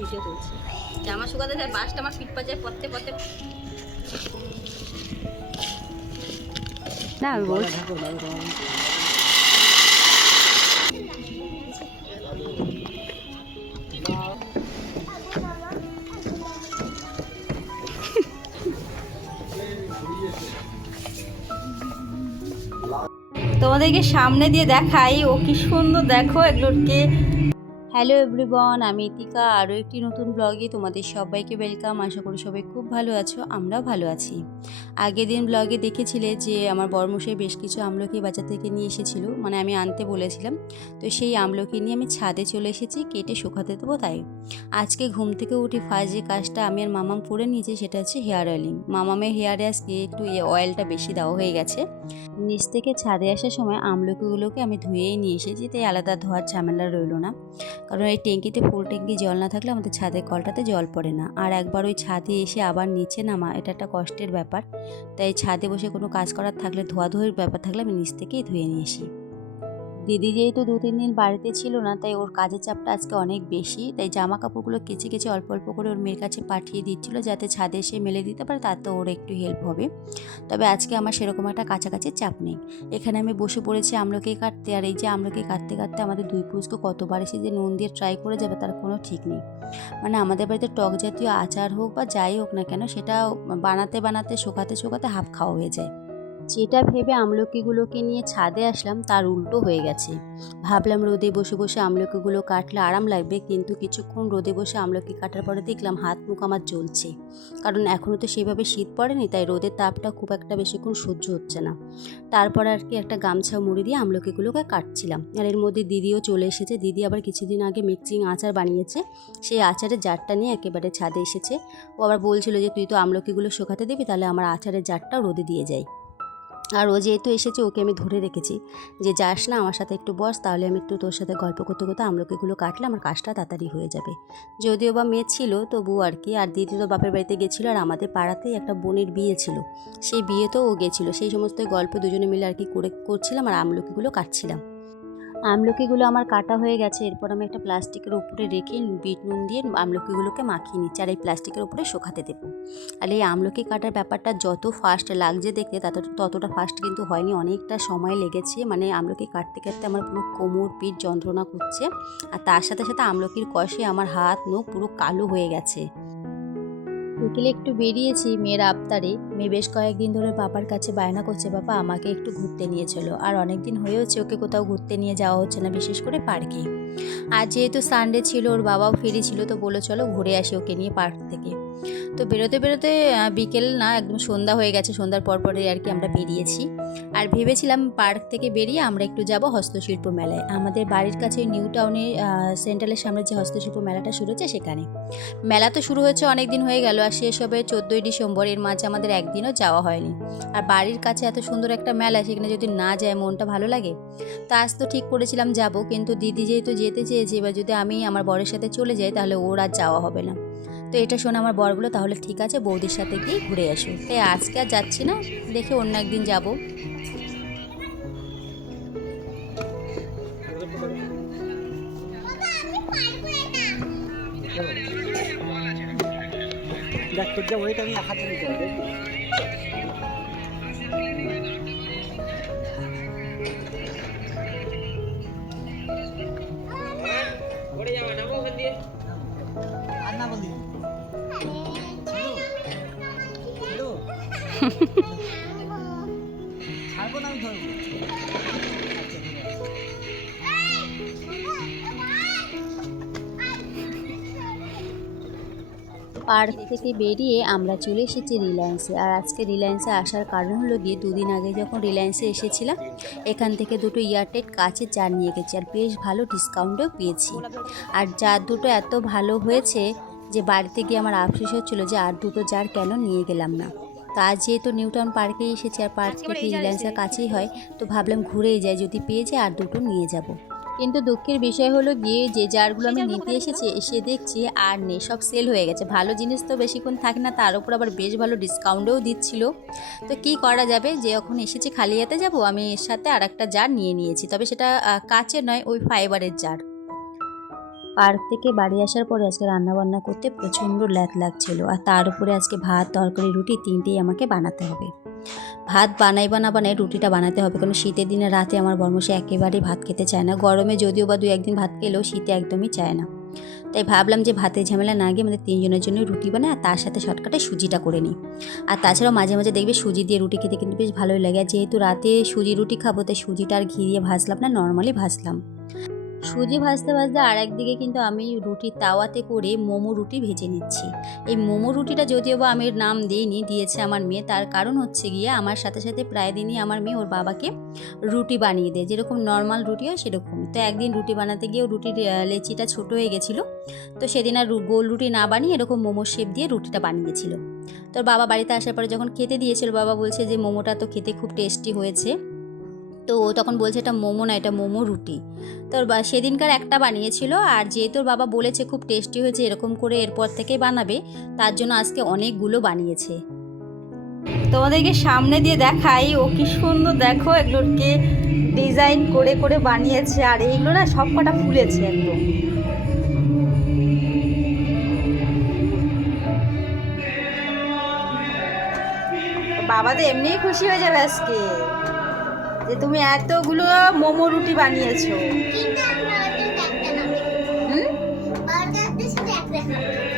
Video তুলছি। জামা শুকাতে যায়, বাসটা আমার ফিট পা যায় পড়তে পড়তে না আমি বলছি। তোমাদেরকে সামনে দিয়ে দেখাই, ও কি সুন্দর দেখো এগুলোকে। হ্যালো এভরিওয়ান, আমি ইতিকা, আরও একটি নতুন ব্লগে তোমাদের সবাইকে ওয়েলকাম। আশা করি সবাই খুব ভালো আছো, আমরাও ভালো আছি। আগের দিন ব্লগে দেখেছিলে যে আমার বড়মশাই বেশ কিছু আমলকি বাজার থেকে নিয়ে এসেছিলো, মানে আমি আনতে বলেছিলাম। তো সেই আমলকি নিয়ে আমি ছাদে চলে এসেছি, কেটে শুকাতে দেবো তাই। আজকে ঘুম থেকে উঠে ফার্স্ট যে কাজটা আমি আর মামাম করে নিয়েছি সেটা হচ্ছে হেয়ার অয়েলিং। মামামের হেয়ারে আজকে একটু অয়েলটা বেশি দেওয়া হয়ে গেছে। নিচ থেকে ছাদে আসার সময় আমলকিগুলোকে আমি ধুয়েই নিয়ে এসেছি, তাই আলাদা ধোয়ার ঝামেলা রইল না। কারণ এই ট্যাঙ্কিতে ফুল ট্যাঙ্কি জল না থাকলে আমাদের ছাদের কলটাতে জল পড়ে না। আর একবার ওই ছাদে এসে আবার নিচে নামা এটা একটা কষ্টের ব্যাপার। তাই ছাদে বসে কোনো কাজ করার থাকলে, ধোয়াধুয়ির ব্যাপার থাকলে আমি নিচ থেকেই ধুয়ে নিয়ে আসি। দিদি যেহেতু 2-3 দিন বাড়িতে ছিল না, তাই ওর কাজের চাপটা আজকে অনেক বেশি। তাই জামা কাপড়গুলো কেচে কেচে অল্প অল্প করে ওর মেয়ের কাছে পাঠিয়ে দিচ্ছিল, যাতে ছাদে এসে মেলে দিতে পারে, তাতে ওর একটু হেল্প হবে। তবে আজকে আমার সেরকম একটা কাছাকাছি চাপ নেই। এখানে আমি বসে পড়েছি আমলকি কাটতে, আর এই যে আমলকি কাটতে কাটতে আমাদের দুই পুচকু কতবার এসে যে নুন দিয়ে ট্রাই করে যাবে তার কোনো ঠিক নেই। মানে আমাদের বাড়িতে টক জাতীয় আচার হোক বা যাই হোক না কেন, সেটা বানাতে বানাতে শুকাতে শুকাতে হাফ খাওয়া হয়ে যায়। যেটা ভেবে আমলকিগুলোকে নিয়ে ছাদে আসলাম তার উল্টো হয়ে গেছে। ভাবলাম রোদে বসে বসে আমলকিগুলো কাটলে আরাম লাগবে, কিন্তু কিছুক্ষণ রোদে বসে আমলকি কাটার পরে দেখলাম হাত মুখ আমার জ্বলছে। কারণ এখনও তো সেভাবে শীত পড়েনি, তাই রোদের তাপটা খুব একটা বেশিক্ষণ সহ্য হচ্ছে না। তারপর আর কি একটা গামছা মুড়ি দিয়ে আমলকিগুলোকে কাটছিলাম। আর এর মধ্যে দিদিও চলে এসেছে। দিদি আবার কিছুদিন আগে মিক্সিং আচার বানিয়েছে, সেই আচারের জারটা নিয়ে একেবারে ছাদে এসেছে। ও আবার বলছিল যে তুই তো আমলকিগুলো শুকাতে দিবি, তাহলে আমার আচারের জারটাও রোদে দিয়ে যাই। আর ও যেহেতু এসেছে, ওকে আমি ধরে রেখেছি যে যাস না, আমার সাথে একটু বস, তাহলে আমি একটু তোর সাথে গল্প করতে করতে আমলকিগুলো কাটলে আমার কাজটা তাড়াতাড়ি হয়ে যাবে। যদিও বা মেয়ে ছিল তবু আর কি। আর দিদি তো বাপের বাড়িতে গেছিলো, আর আমাদের পাড়াতেই একটা বোনের বিয়ে ছিল, সেই বিয়েতেও ও গেছিলো। সেই সমস্ত গল্প দুজনে মিলে আর কি করছিলাম, আর আমলকিগুলো কাটছিলাম। আমলকিগুলো আমার কাটা হয়ে গেছে। এরপর আমি একটা প্লাস্টিকের উপরে রেখে বিট নুন দিয়ে আমলকিগুলোকে মাখিয়ে নিচ্ছি, আর এই প্লাস্টিকের উপরে শুকাতে দেবো। আর এই আমলকি কাটার ব্যাপারটা যত ফাস্ট লাগছে দেখতে, ততটা ফাস্ট কিন্তু হয়নি, অনেকটা সময় লেগেছে। মানে আমলকি কাটতে কাটতে আমার পুরো কোমর পিঠ যন্ত্রণা করছে, আর তার সাথে সাথে আমলকির কষে আমার হাত মুখ পুরো কালো হয়ে গেছে। বিকেলে একটু বেরিয়েছি মেয়ের আবদারে। মেয়ে বেশ কয়েকদিন ধরে বাবার কাছে বায়না করছে, বাবা আমাকে একটু ঘুরতে নিয়ে চলো। আর অনেক দিন হয়েওছে ওকে কোথাও ঘুরতে নিয়ে যাওয়া হচ্ছে না, বিশেষ করে পার্কে। আর যেহেতু সানডে ছিল, ওর বাবাও ফ্রি ছিল, তো বলে চলো ঘুরে আসি ওকে নিয়ে পার্ক থেকে। তো বেরোতে বেরোতে বিকেল না, একদম সন্ধ্যা হয়ে গেছে। সন্ধ্যার পরপরই আর কি আমরা বেরিয়েছি। আর ভেবেছিলাম পার্ক থেকে বেরিয়ে আমরা একটু যাব হস্তশিল্প মেলায়। আমাদের বাড়ির কাছে নিউ টাউনে সেন্ট্রালের সামনে যে হস্তশিল্প মেলাটা শুরু হচ্ছে সেখানে। মেলা তো শুরু হয়েছে অনেক দিন হয়ে গেল, আর শেষ হবে 14ই ডিসেম্বর। এর মাঝে আমাদের একদিনও যাওয়া হয়নি। আর বাড়ির কাছে এত সুন্দর একটা মেলা, সেখানে যদি না যায় মনটা ভালো লাগে। তা আজ তো ঠিক করেছিলাম যাব, কিন্তু দিদি যেহেতু যেতে চেয়েছে, এবার যদি আমি আমার বরের সাথে চলে যাই তাহলে ওর আর যাওয়া হবে না। তো এটা শোনে আমার বর বলল, তাহলে ঠিক আছে বৌদির সাথে গিয়ে ঘুরে আসো। তাই আজকে আর যাচ্ছি না, দেখে অন্য একদিন যাব। পার্ক থেকে বেরিয়ে আমরা চলে এসেছি রিলায়েন্সে। আর আজকে রিলায়েন্সে আসার কারণ হলো গিয়ে, 2 দিন আগে যখন রিলায়েন্সে এসেছিলাম, এখান থেকে দুটো এয়ারটেল কাচের জার নিয়ে গেছি, আর বেশ ভালো ডিসকাউন্টেও পেয়েছি। আর জার দুটো এত ভালো হয়েছে যে বাড়িতে গিয়ে আমার আফসোস হচ্ছিলো যে আর দুটো জার কেন নিয়ে গেলাম না। তো আজ যেহেতু নিউ টাউন পার্কে এসেছি, আর পার্ক থেকে রিলায়েন্সের কাছেই হয়, তো ভাবলাম ঘুরেই যাই, যদি পেয়ে যাই আর দুটো নিয়ে যাব। কিন্তু দুঃখের বিষয় হলো গিয়ে, যে জারগুলো আমি নিতে এসেছি এসে দেখছি আর নেই, সব সেল হয়ে গেছে। ভালো জিনিস তো বেশিক্ষণ থাকে না, তার উপর আবার বেশ ভালো ডিসকাউন্টেও দিচ্ছিল। তো কি করা যাবে, যে যখন এসেছি খালি হাতে যাব, আমি এর সাথে আর একটা জার নিয়ে নিয়েছি। তবে সেটা কাচের নয়, ওই ফাইবারের জার। পার্ক থেকে বাড়ি আসার পরে আজকে রান্নাবান্না করতে প্রচণ্ড ল্যাদ লাগছিলো, আর তার উপরে আজকে ভাত তরকারি রুটি তিনটেই আমাকে বানাতে হবে। ভাত বানাই বা না বানাই রুটিটা বানাতে হবে, কারণ শীতের দিনে রাতে আমার বর্মশাই একেবারেই ভাত খেতে চায় না। গরমে যদিও বা 2-1 দিন ভাত খেলেও শীতে একদমই চায় না। তাই ভাবলাম যে ভাতের ঝামেলা না গিয়ে আমাদের 3 জনের জন্য রুটি বানাই, আর তার সাথে শর্টকাটে সুজিটা করে নিই। আর তাছাড়াও মাঝে মাঝে দেখবে সুজি দিয়ে রুটি খেতে কিন্তু বেশ ভালোই লাগে। আর যেহেতু রাতে সুজি রুটি খাবো, তাই সুজিটা আর ঘি দিয়ে ভাজলাম না, নর্মালি ভাজলাম। সুজি ভাজতে ভাজতে আর একদিকে কিন্তু আমি রুটির তাওয়াতে করে মোমো রুটি ভেজে নিচ্ছি। এই মোমো রুটিটা যদিও বা আমি নাম দিইনি, দিয়েছে আমার মেয়ে। তার কারণ হচ্ছে গিয়ে আমার সাথে সাথে প্রায় দিনই আমার মেয়ে ওর বাবাকে রুটি বানিয়ে দেয়, যেরকম নর্মাল রুটি হয় সেরকম। তো একদিন রুটি বানাতে গিয়েও রুটির লেচিটা ছোট হয়ে গেছিলো, তো সেদিন আর গোল রুটি না বানিয়ে এরকম মোমোর শেপ দিয়ে রুটিটা বানিয়েছিল। তোর বাবা বাড়িতে আসার পরে যখন খেতে দিয়েছিল, বাবা বলছে যে মোমোটা তো খেতে খুব টেস্টি হয়েছে। তো ও তখন বলছে এটা মোমো না, এটা মোমো রুটি। তোর সেদিনকার একটা বানিয়েছিল, আর যেহেতু তোর বাবা বলেছে খুব টেস্টি হয়েছে, এরকম করে এরপর থেকেই বানাবে, তার জন্য আজকে অনেকগুলো বানিয়েছে। তোমাদেরকে সামনে দিয়ে দেখাই, ও কি সুন্দর দেখো এগুলোকে ডিজাইন করে করে বানিয়েছে, আর এইগুলো না সব কটা ফুলেছে একদম। বাবা তো এমনিই খুশি হয়ে যাবে আজকে যে তুমি এতগুলো মোমো রুটি বানিয়েছো।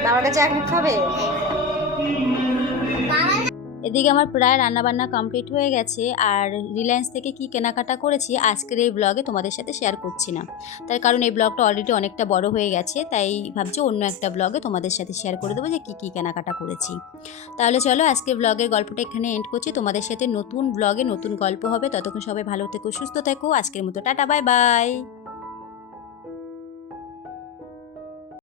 বাবার কাছে এক খাবে। এদিকে আমার প্রায় রান্নাবান্না কমপ্লিট হয়ে গেছে, আর রিলায়েন্স থেকে কি কেনাকাটা করেছি আজকের এই ব্লগে তোমাদের সাথে শেয়ার করছি না, তার কারণ এই ব্লগটা অলরেডি অনেকটা বড় হয়ে গেছে। তাই ভাবছি অন্য একটা ব্লগে তোমাদের সাথে শেয়ার করে দেবো যে কী কেনাকাটা করেছি। তাহলে চলো আজকের ব্লগের গল্পটা এখানে এন্ড করছি। তোমাদের সাথে নতুন ব্লগে নতুন গল্প হবে। ততক্ষণ সবাই ভালো থেকো, সুস্থ থেকো। আজকের মতো টাটা, বাই বাই।